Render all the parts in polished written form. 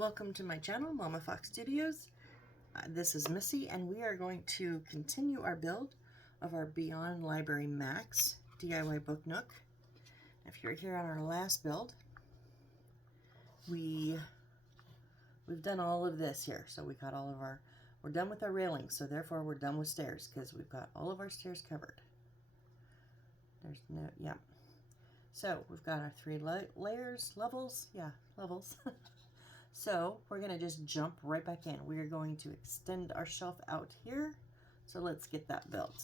Welcome to my channel, Mama Fox Studios. This is Missy, and we are going to continue our build of our Beyond Library Max DIY Book Nook. If you're here on our last build, we've done all of this here. So we got all of our, we're done with our railings, so therefore we're done with stairs because we've got all of our stairs covered. There's no, yeah. So we've got our three levels. So we're going to just jump right back in. We are going to extend our shelf out here. So let's get that built.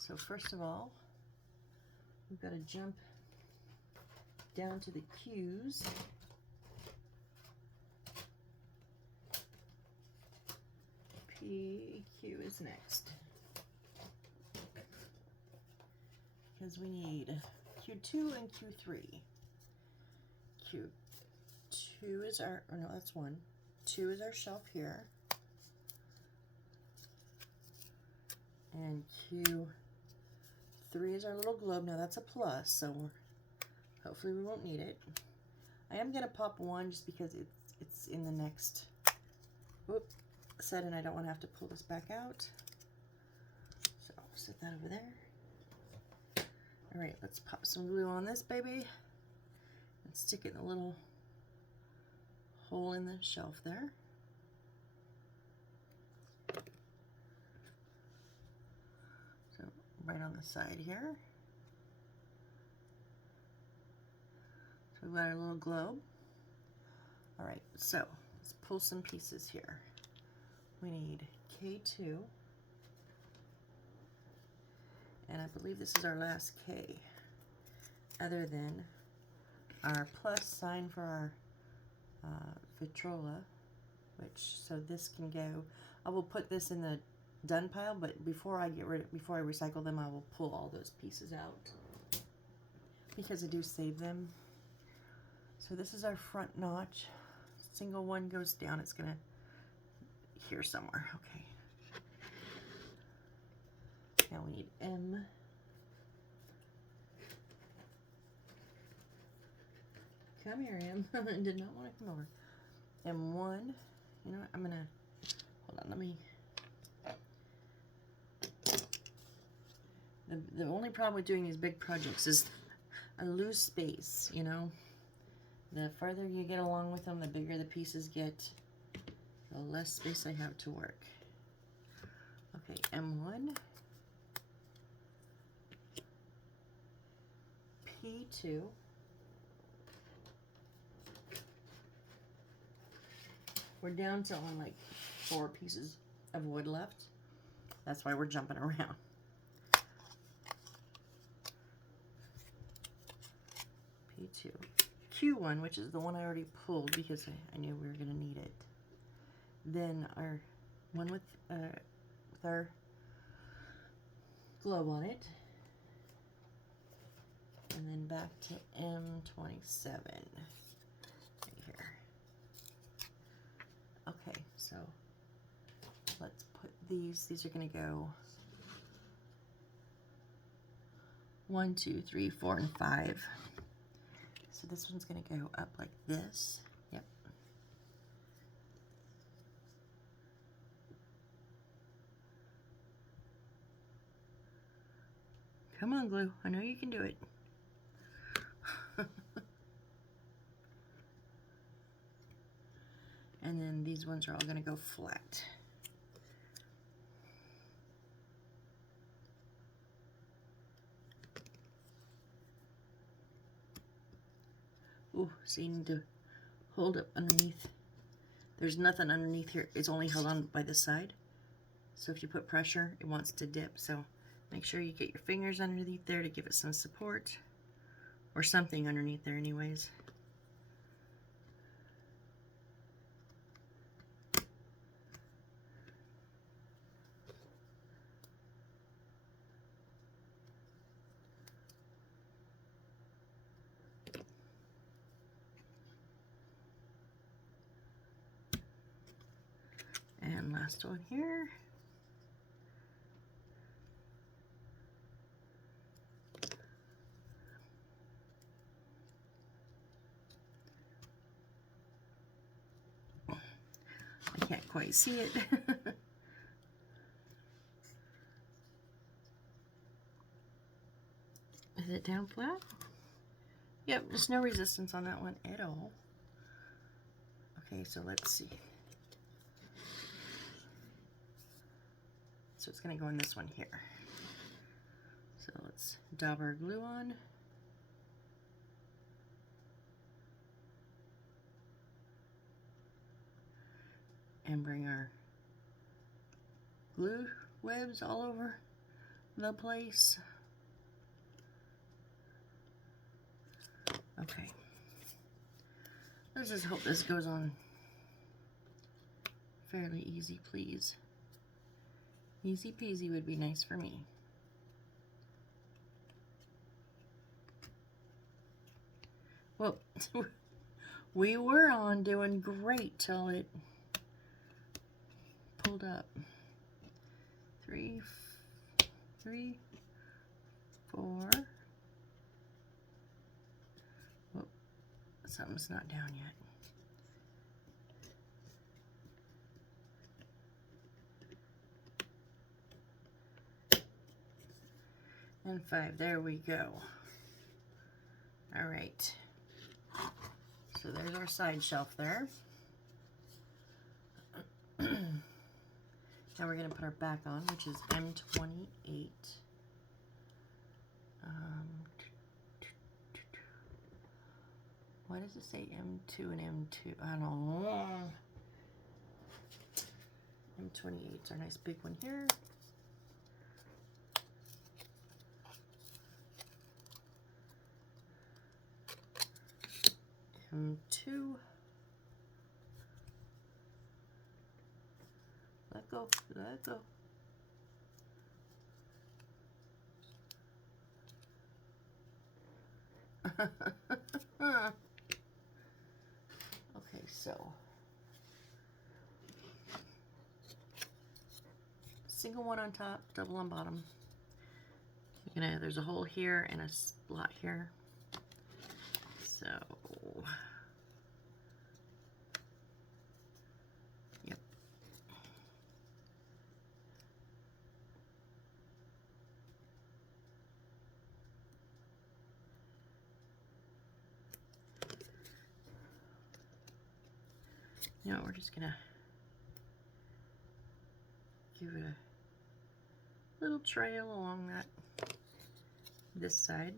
So first of all, we've got to jump down to the Q's. Q is next. Because we need Q2 and Q3. Q2 is our, oh no, that's one. 2 is our shelf here. And Q3 is our little globe. Now that's a plus, so hopefully we won't need it. I am going to pop one just because it's in the next set, and I don't want to have to pull this back out. So I'll set that over there. All right, let's pop some glue on this baby and stick it in the little hole in the shelf there. So right on the side here. So we've got our little globe. All right, so let's pull some pieces here. We need K2, and I believe this is our last K, other than our plus sign for our Vitrola, so this can go, I will put this in the done pile, but before I recycle them, I will pull all those pieces out because I do save them. So this is our front notch. Single one goes down, it's gonna here somewhere. Okay. Now we need M. Come here, M. Did not want to come over. M1. You know what? I'm gonna hold on. Let me. The only problem with doing these big projects is I lose space. You know, the farther you get along with them, the bigger the pieces get, the less space I have to work. Okay, M1, P2, we're down to only like 4 pieces of wood left. That's why we're jumping around. P2, Q1, which is the one I already pulled because I knew we were going to need it. Then our one with our globe on it, and then back to M27 right here. Okay, so let's put these are going to go 1, 2, 3, 4, and 5. So this one's going to go up like this. Yep. Come on, glue. I know you can do it. And then these ones are all going to go flat. Ooh, so you need to hold up underneath. There's nothing underneath here. It's only held on by this side. So if you put pressure, it wants to dip. So make sure you get your fingers underneath there to give it some support, or something underneath there anyways. And last one here. I can't quite see it. Is it down flat? Yep, there's no resistance on that one at all. Okay, so let's see. So it's going to go in this one here. So let's dab our glue on. And bring our glue webs all over the place. Okay. Let's just hope this goes on fairly easy, please. Easy peasy would be nice for me. Well, we were on doing great till it pulled up. 3, 4. Whoop, something's not down yet. And 5, there we go. All right. So there's our side shelf there. Now we're going to put our back on, which is M28. Why does it say M2 and M2? I don't know. M28 is our nice big one here. M2. Let go, let go. Okay, so single one on top, double on bottom. There's a hole here and a slot here. So yep. You know, we're just gonna give it a little trail along this side.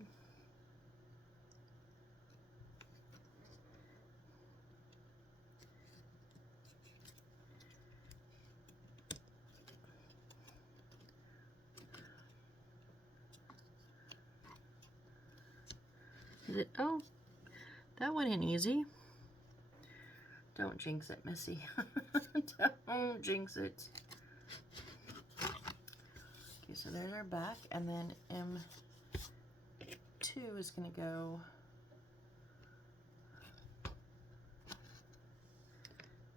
Is it? Oh, that went in easy. Don't jinx it, Missy. Don't jinx it. Okay, so there's our back, and then M2 is going to go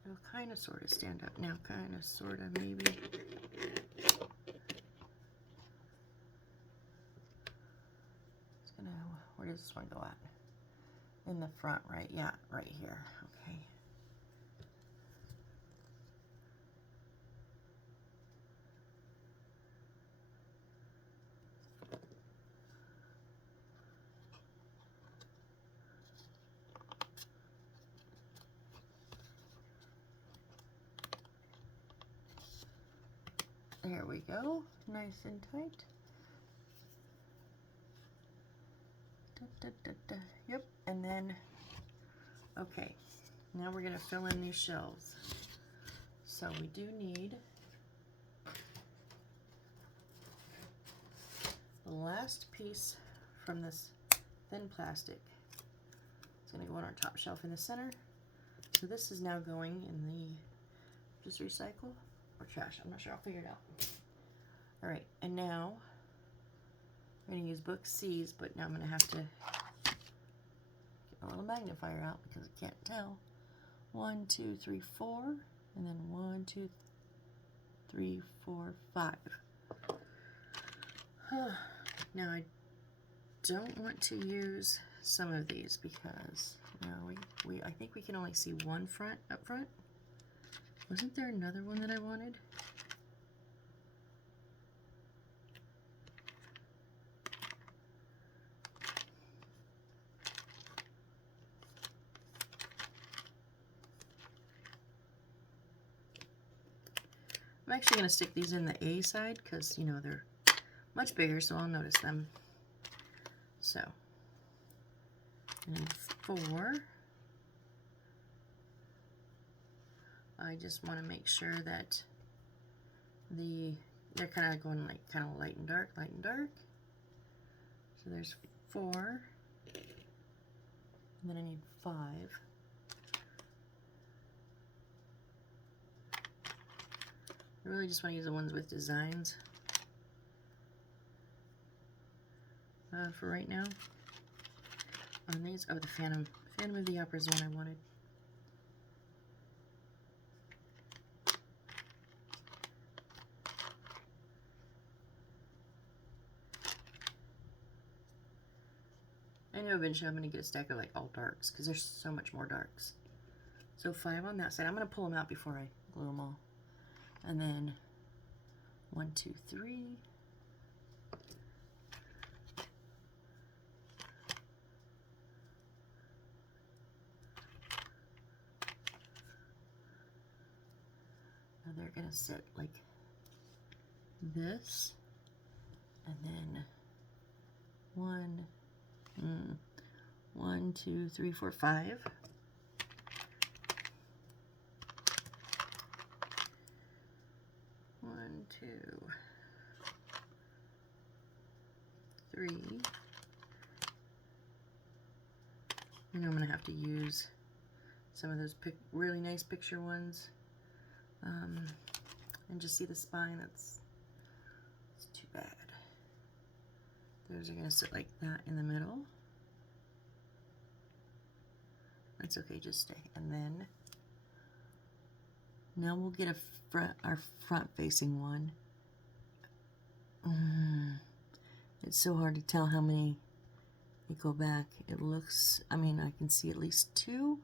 it'll kind of sort of stand up now, kind of sort of maybe. It's gonna, where does this one go at? In the front, right? Yeah, right here. Okay. There we go, nice and tight. Yep, and then, okay, now we're gonna fill in these shelves. So we do need the last piece from this thin plastic. It's gonna go on our top shelf in the center. So this is now going in the, just recycle or trash, I'm not sure, I'll figure it out. All right, and now I'm going to use book C's, but now I'm going to have to get a little magnifier out because I can't tell. 1, 2, 3, 4, and then 1, 2, 3, 4, 5. Now I don't want to use some of these because I think we can only see one front up front. Wasn't there another one that I wanted? I'm actually going to stick these in the A side because, you know, they're much bigger, so I'll notice them. So, and 4. I just want to make sure that they're kind of going like kind of light and dark, light and dark. So there's 4. And then I need 5. I really just want to use the ones with designs for right now. On these, oh, the Phantom of the Opera is the one I wanted. I know eventually I'm going to get a stack of like all darks because there's so much more darks. So 5 on that side. I'm going to pull them out before I glue them all. And then 1, 2, 3. Now they're going to sit like this. And then 1, 2, 3, 4, 5. One, 2, 3. I know I'm going to have to use some of those really nice picture ones. And just see the spine, it's too bad. Those are going to sit like that in the middle. That's okay, just stay. And then, now we'll get our front facing one. It's so hard to tell how many go back. It looks, I mean, I can see at least 2.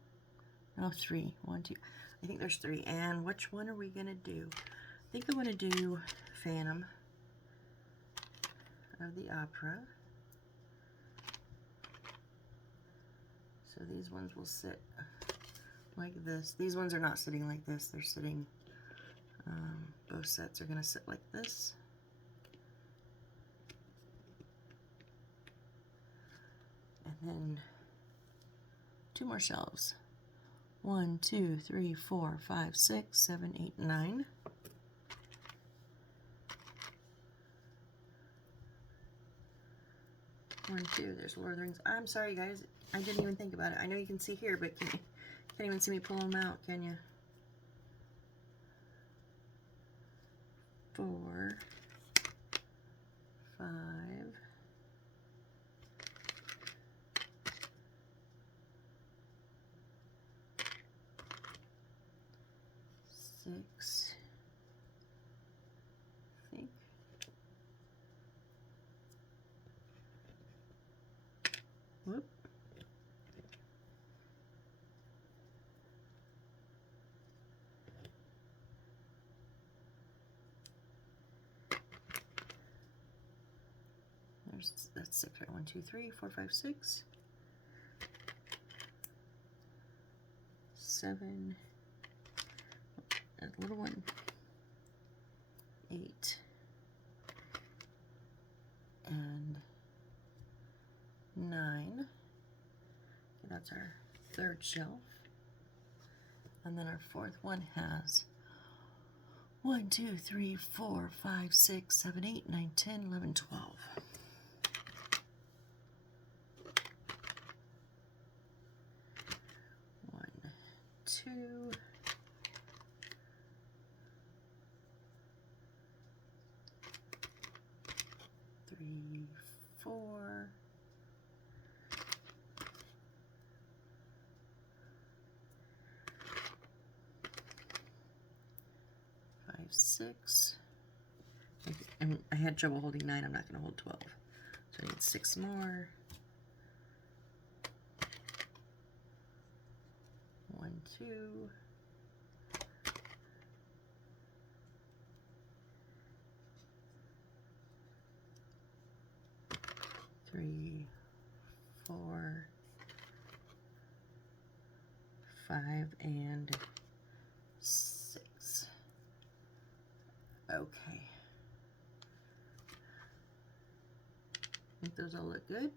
No, 3. 1, 2. I think there's 3. And which one are we going to do? I think I want to do Phantom of the Opera. So these ones will sit like this. These ones are not sitting like this. They're sitting, both sets are going to sit like this. And then 2 more shelves. 1, 2, 3, 4, 5, 6, 7, 8, 9. One, 2. There's Lord of the Rings. I'm sorry, guys. I didn't even think about it. I know you can see here, but can't even see me pull them out, can you? 4, 5, 6. I think. Whoop. That's 6, right? 1, 2, 3, 4, 5, 6. 7. That little one. 8. And 9. Okay, that's our 3rd shelf. And then our 4th one has 1, 2, 3, 4, 5, 6, 7, 8, 9, 10, 11, 12. 1, 2. 3, 4. 5, 6. I had trouble holding 9. I'm not going to hold 12. So I need 6 more. 1, 2. 5 and 6. Okay. I think those all look good.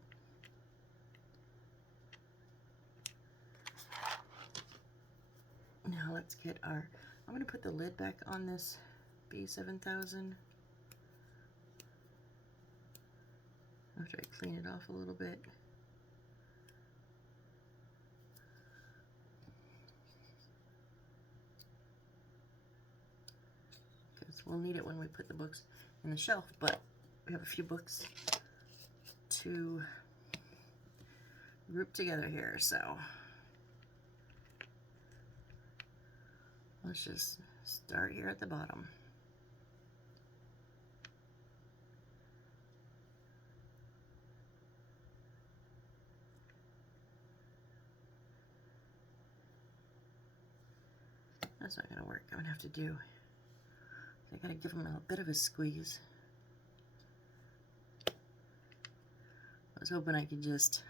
Now let's get our, I'm going to put the lid back on this B7000 after I clean it off a little bit. Because we'll need it when we put the books in the shelf, but we have a few books to group together here, so let's just start here at the bottom. That's not going to work. I'm going to have to do, I got to give them a bit of a squeeze. I was hoping I could just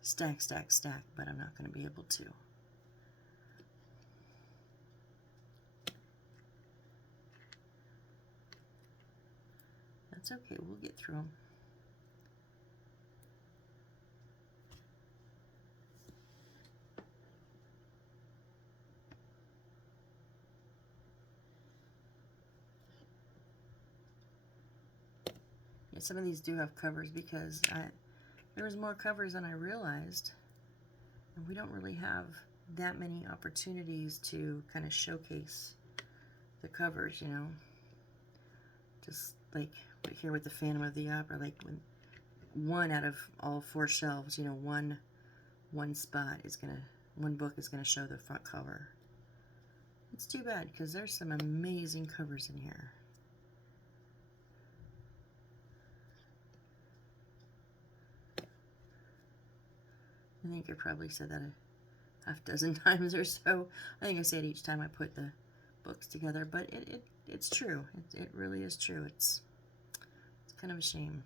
stack, stack, stack, but I'm not going to be able to. That's okay, we'll get through them. Yeah, some of these do have covers because there was more covers than I realized. And we don't really have that many opportunities to kind of showcase the covers, you know. Just like here with the Phantom of the Opera, like when one out of all 4 shelves, you know, one spot is gonna, one book is gonna show the front cover. It's too bad because there's some amazing covers in here. I think I probably said that a half dozen times or so. I think I say it each time I put the books together, but it's true. It really is true. It's kind of a shame.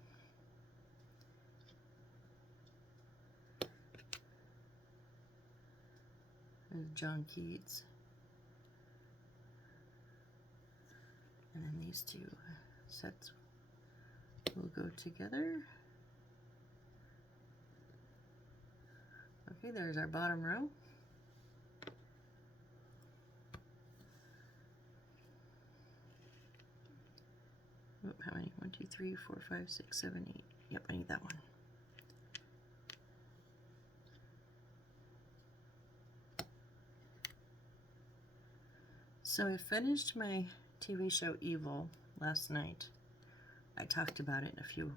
There's John Keats. And then these two sets will go together. Okay, there's our bottom row. Oh, how many? 1, 2, 3, 4, 5, 6, 7, 8. Yep, I need that one. So I finished my TV show Evil last night. I talked about it in a few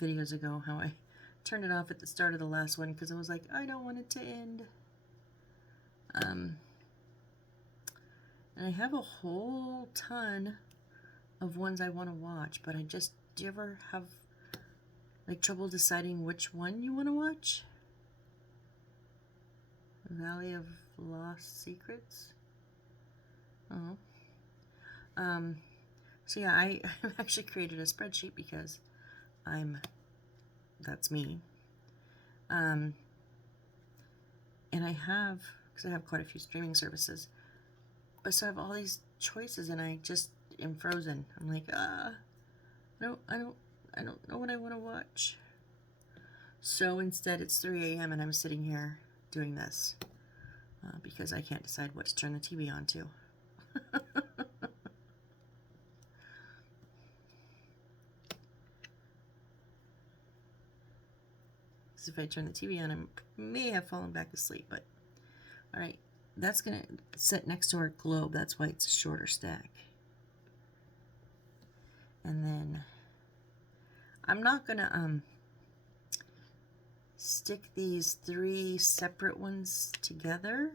videos ago, how I turned it off at the start of the last one because I was like, I don't want it to end. And I have a whole ton of ones I want to watch, but do you ever have like trouble deciding which one you want to watch? Valley of Lost Secrets? Oh. So yeah, I've actually created a spreadsheet because that's me. And I have, because I have quite a few streaming services, but so I have all these choices and I just am frozen. I'm like, I don't know what I want to watch. So instead it's 3 a.m. and I'm sitting here doing this because I can't decide what to turn the TV on to. If I turn the TV on, I may have fallen back asleep, but all right, that's gonna sit next to our globe. That's why it's a shorter stack. And then I'm not gonna stick these 3 separate ones together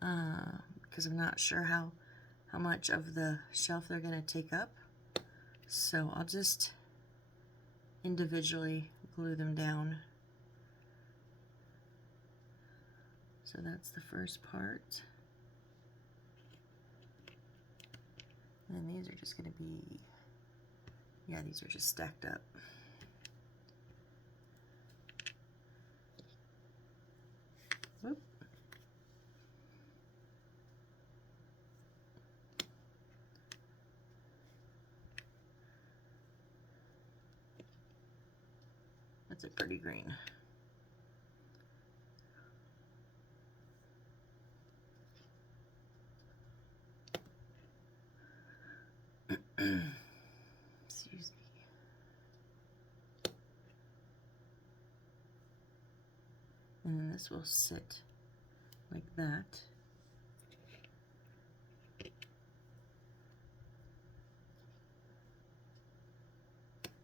because I'm not sure how much of the shelf they're gonna take up. So I'll just individually glue them down. So that's the first part. And these are just going to be, yeah, these are just stacked up. Whoop. That's a pretty green. Excuse me. And then this will sit like that.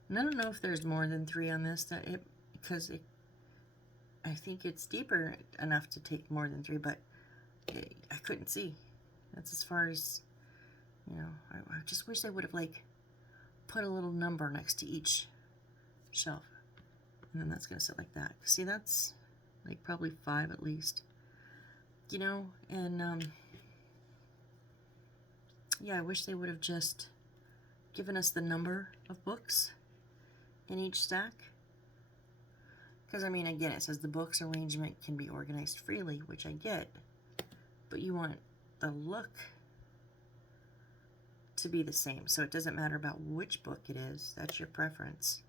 And I don't know if there's more than 3 on this, because I think it's deeper enough to take more than 3, but I couldn't see. That's as far as, you know, I just wish they would have like put a little number next to each shelf. And then that's gonna sit like that. See, that's like probably 5 at least. You know, and yeah, I wish they would have just given us the number of books in each stack. Because, I mean, again, it says the books arrangement can be organized freely, which I get, but you want the look to be the same. So it doesn't matter about which book it is. That's your preference.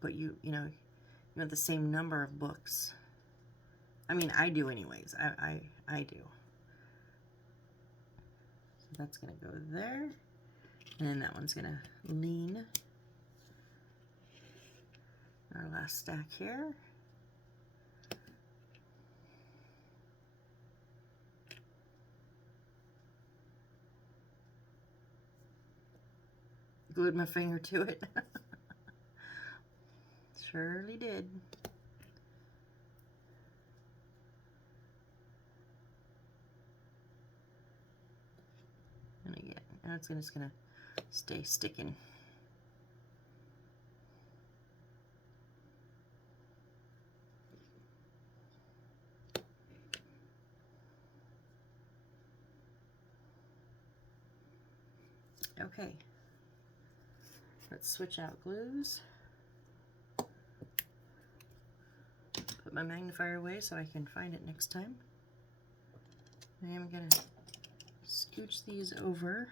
But you know, you want the same number of books. I mean, I do anyways. I do. So that's going to go there. And that one's going to lean. Our last stack here. Glued my finger to it. Surely did. And again, now it's just gonna stay sticking. Okay, let's switch out glues. Put my magnifier away so I can find it next time. I am gonna scooch these over.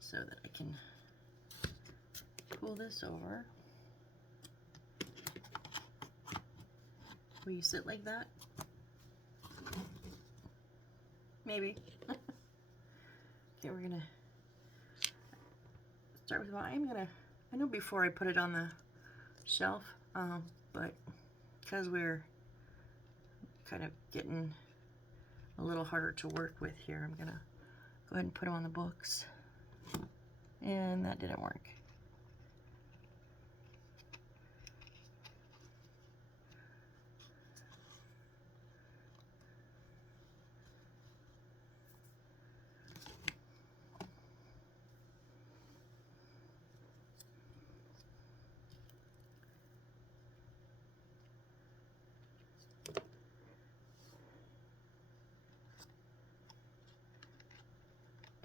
So that I can pull this over. Will you sit like that? Maybe. Okay, we're gonna start with I know before I put it on the shelf, but because we're kind of getting a little harder to work with here, I'm gonna go ahead and put them on the books. And that didn't work.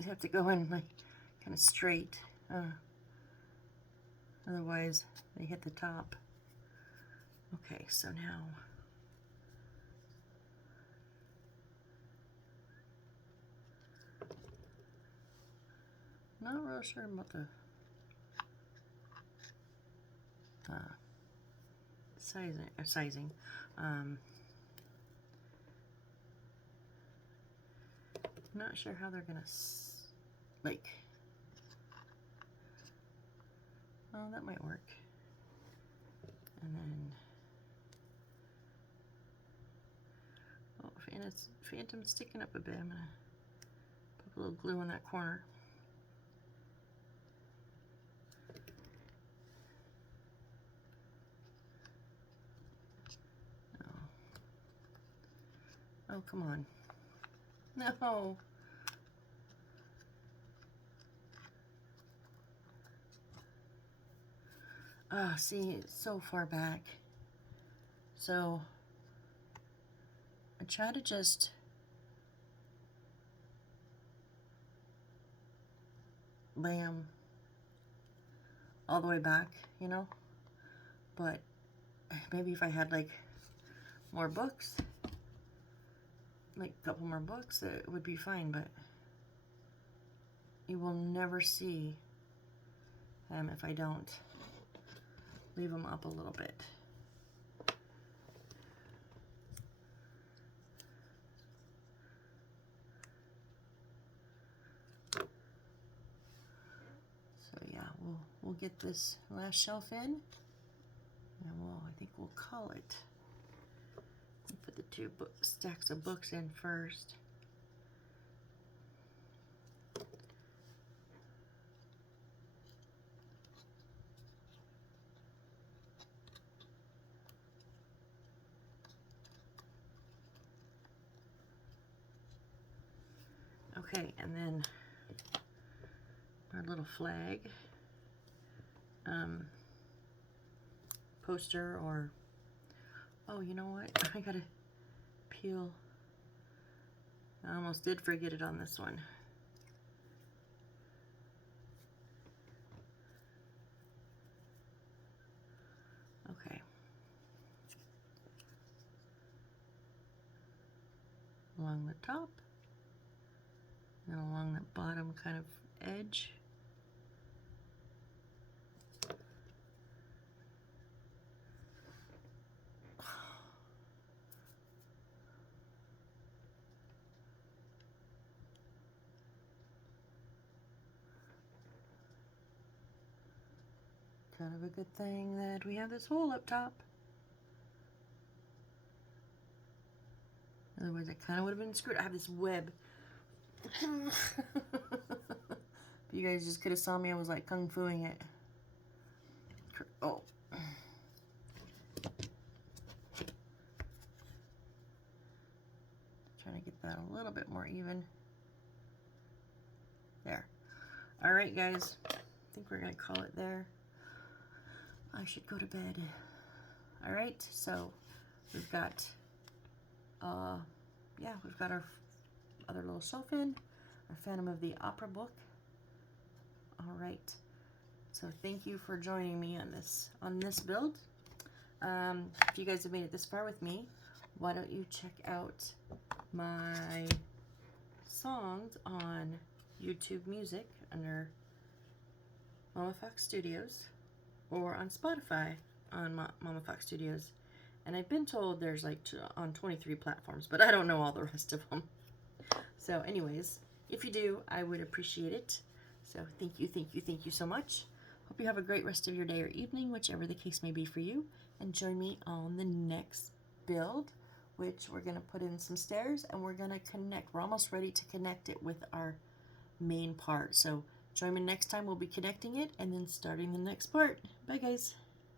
I have to go in like kind of straight, otherwise they hit the top. Okay, so now not real sure about the sizing. Not sure how they're gonna like. Oh, that might work. And then, oh, Phantom's sticking up a bit. I'm gonna put a little glue on that corner. Oh, come on. No. Ah, see, it's so far back. So I try to just lay them all the way back, you know. But maybe if I had like more books, like a couple more books, it would be fine. But you will never see them if I don't leave them up a little bit. So yeah, we'll get this last shelf in, and I think we'll call it. Put the two stacks of books in first. Okay, and then our little flag poster, or oh, you know what? I gotta peel. I almost did forget it on this one. Okay. Along the top and along the bottom kind of edge. Kind of a good thing that we have this hole up top. Otherwise, I kind of would have been screwed. I have this web. You guys just could have saw me. I was like kung fuing it. Oh. Trying to get that a little bit more even. There. All right, guys. I think we're going to call it there. I should go to bed. All right, so we've got, yeah, we've got our other little shelf in, our Phantom of the Opera book. All right, so thank you for joining me on this build. If you guys have made it this far with me, why don't you check out my songs on YouTube Music under Mama Fox Studios, or on Spotify on Mama Fox Studios. And I've been told there's like on 23 platforms, but I don't know all the rest of them. So anyways, if you do, I would appreciate it. So thank you so much. Hope you have a great rest of your day or evening, whichever the case may be for you. And join me on the next build, which we're going to put in some stairs and we're going to connect. We're almost ready to connect it with our main part. So join me next time. We'll be connecting it and then starting the next part. Bye, guys.